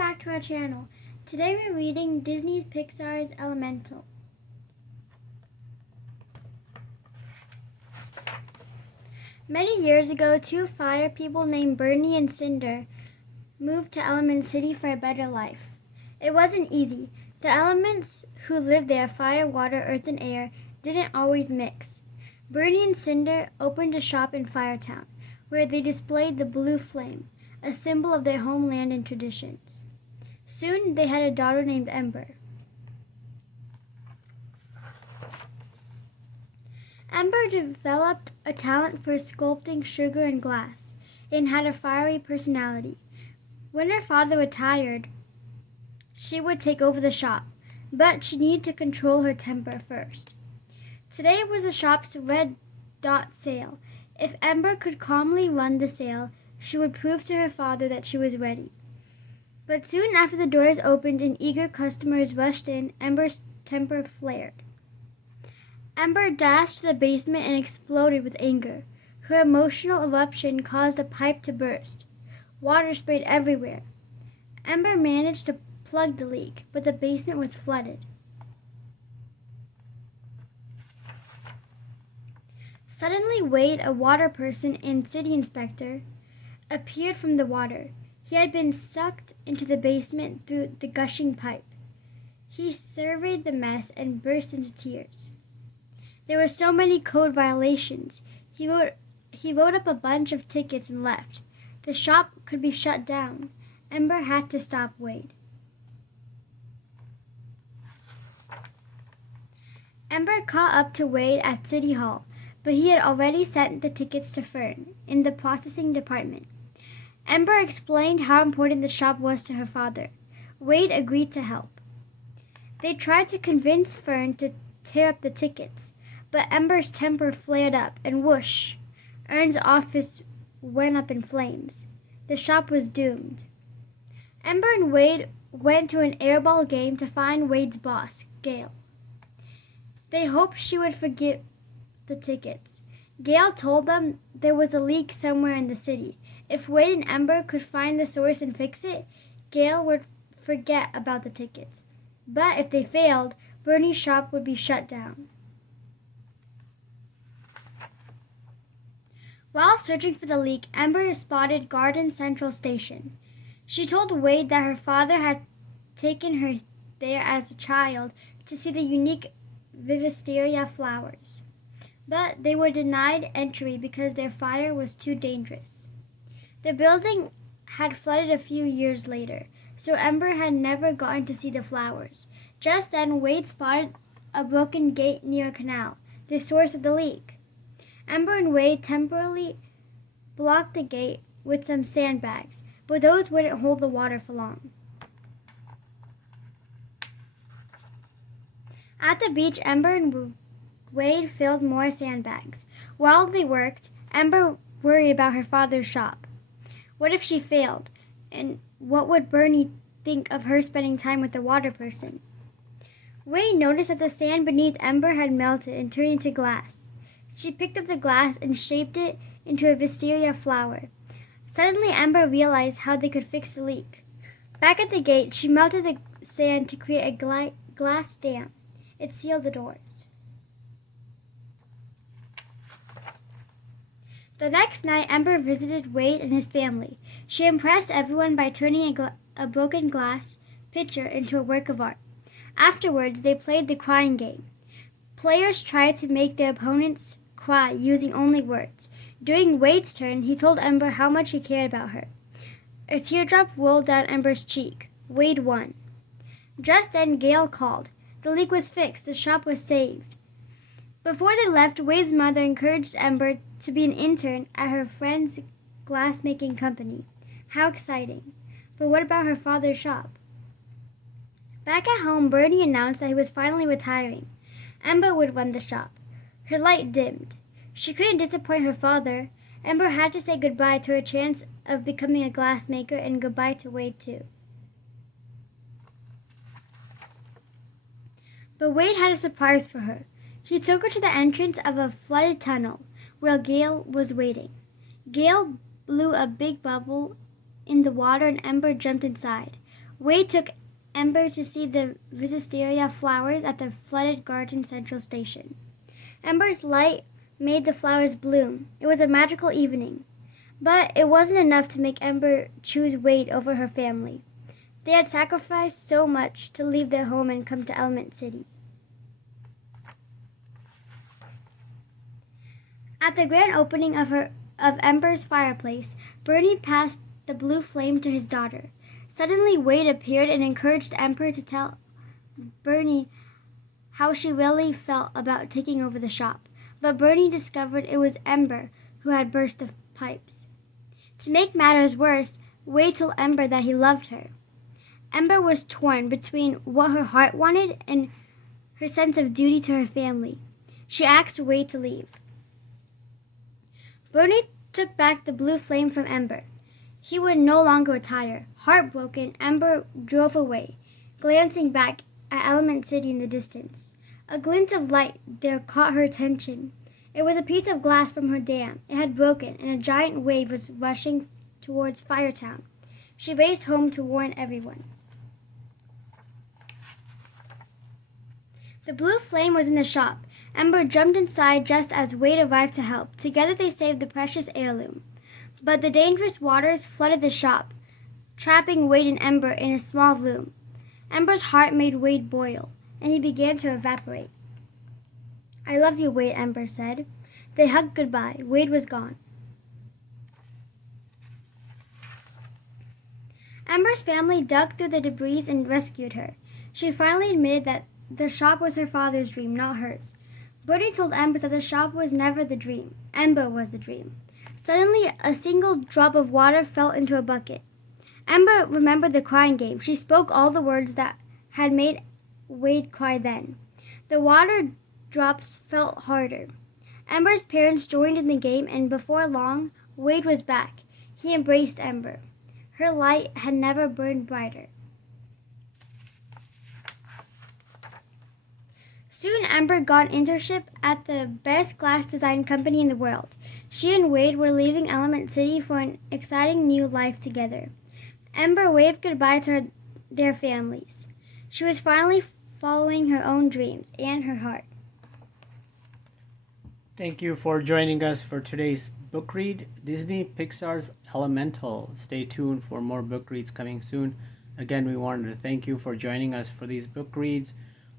back to our channel. Today we're reading Disney's Pixar's Elemental. Many years ago, two fire people named Bernie and Cinder moved to Element City for a better life. It wasn't easy. The elements who lived there, fire, water, earth, and air, didn't always mix. Bernie and Cinder opened a shop in Firetown, where they displayed the blue flame, a symbol of their homeland and traditions. Soon they had a daughter named Ember. Ember developed a talent for sculpting sugar and glass and had a fiery personality. When her father retired, she would take over the shop, but she needed to control her temper first. Today was the shop's red dot sale. If Ember could calmly run the sale, she would prove to her father that she was ready. But soon after the doors opened and eager customers rushed in, Ember's temper flared. Ember dashed to the basement and exploded with anger. Her emotional eruption caused a pipe to burst. Water sprayed everywhere. Ember managed to plug the leak, but the basement was flooded. Suddenly, Wade, a water person and city inspector, appeared from the water. He had been sucked into the basement through the gushing pipe. He surveyed the mess and burst into tears. There were so many code violations. He wrote up a bunch of tickets and left. The shop could be shut down. Ember had to stop Wade. Ember caught up to Wade at City Hall, but he had already sent the tickets to Fern in the processing department. Ember explained how important the shop was to her father. Wade agreed to help. They tried to convince Fern to tear up the tickets, but Ember's temper flared up, and whoosh, Fern's office went up in flames. The shop was doomed. Ember and Wade went to an airball game to find Wade's boss, Gail. They hoped she would forgive the tickets. Gail told them there was a leak somewhere in the city. If Wade and Ember could find the source and fix it, Gail would forget about the tickets. But if they failed, Bernie's shop would be shut down. While searching for the leak, Ember spotted Garden Central Station. She told Wade that her father had taken her there as a child to see the unique Vivisteria flowers, but they were denied entry because their fire was too dangerous. The building had flooded a few years later, so Ember had never gotten to see the flowers. Just then, Wade spotted a broken gate near a canal, the source of the leak. Ember and Wade temporarily blocked the gate with some sandbags, but those wouldn't hold the water for long. At the beach, Ember and Wade filled more sandbags. While they worked, Ember worried about her father's shop. What if she failed? And what would Bernie think of her spending time with the water person? Wade noticed that the sand beneath Ember had melted and turned into glass. She picked up the glass and shaped it into a wisteria flower. Suddenly, Ember realized how they could fix the leak. Back at the gate, she melted the sand to create a glass dam. It sealed the doors. The next night, Ember visited Wade and his family. She impressed everyone by turning a broken glass pitcher into a work of art. Afterwards, they played the crying game. Players tried to make their opponents cry using only words. During Wade's turn, he told Ember how much he cared about her. A teardrop rolled down Ember's cheek. Wade won. Just then, Gail called. The leak was fixed. The shop was saved. Before they left, Wade's mother encouraged Ember to be an intern at her friend's glass-making company. How exciting. But what about her father's shop? Back at home, Bernie announced that he was finally retiring. Ember would run the shop. Her light dimmed. She couldn't disappoint her father. Ember had to say goodbye to her chance of becoming a glassmaker and goodbye to Wade too. But Wade had a surprise for her. He took her to the entrance of a flooded tunnel where Gail was waiting. Gail blew a big bubble in the water and Ember jumped inside. Wade took Ember to see the wisteria flowers at the flooded Garden Central Station. Ember's light made the flowers bloom. It was a magical evening. But it wasn't enough to make Ember choose Wade over her family. They had sacrificed so much to leave their home and come to Element City. At the grand opening of Ember's fireplace, Bernie passed the blue flame to his daughter. Suddenly, Wade appeared and encouraged Ember to tell Bernie how she really felt about taking over the shop. But Bernie discovered it was Ember who had burst the pipes. To make matters worse, Wade told Ember that he loved her. Ember was torn between what her heart wanted and her sense of duty to her family. She asked Wade to leave. Bernie took back the blue flame from Ember. He would no longer retire. Heartbroken, Ember drove away, glancing back at Element City in the distance. A glint of light there caught her attention. It was a piece of glass from her dam. It had broken, and a giant wave was rushing towards Firetown. She raced home to warn everyone. The blue flame was in the shop. Ember jumped inside just as Wade arrived to help. Together they saved the precious heirloom. But the dangerous waters flooded the shop, trapping Wade and Ember in a small room. Ember's heart made Wade boil, and he began to evaporate. "I love you, Wade," Ember said. They hugged goodbye. Wade was gone. Ember's family dug through the debris and rescued her. She finally admitted that the shop was her father's dream, not hers. Bernie told Ember that the shop was never the dream. Ember was the dream. Suddenly, a single drop of water fell into a bucket. Ember remembered the crying game. She spoke all the words that had made Wade cry then. The water drops felt harder. Ember's parents joined in the game, and before long, Wade was back. He embraced Ember. Her light had never burned brighter. Soon, Ember got an internship at the best glass design company in the world. She and Wade were leaving Element City for an exciting new life together. Ember waved goodbye to their families. She was finally following her own dreams and her heart. Thank you for joining us for today's book read, Disney Pixar's Elemental. Stay tuned for more book reads coming soon. Again, we wanted to thank you for joining us for these book reads.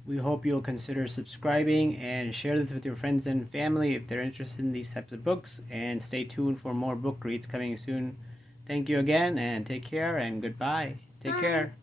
We hope you'll consider subscribing and share this with your friends and family if they're interested in these types of books. And stay tuned for more book reads coming soon. Thank you again, and take care, and goodbye. Take care.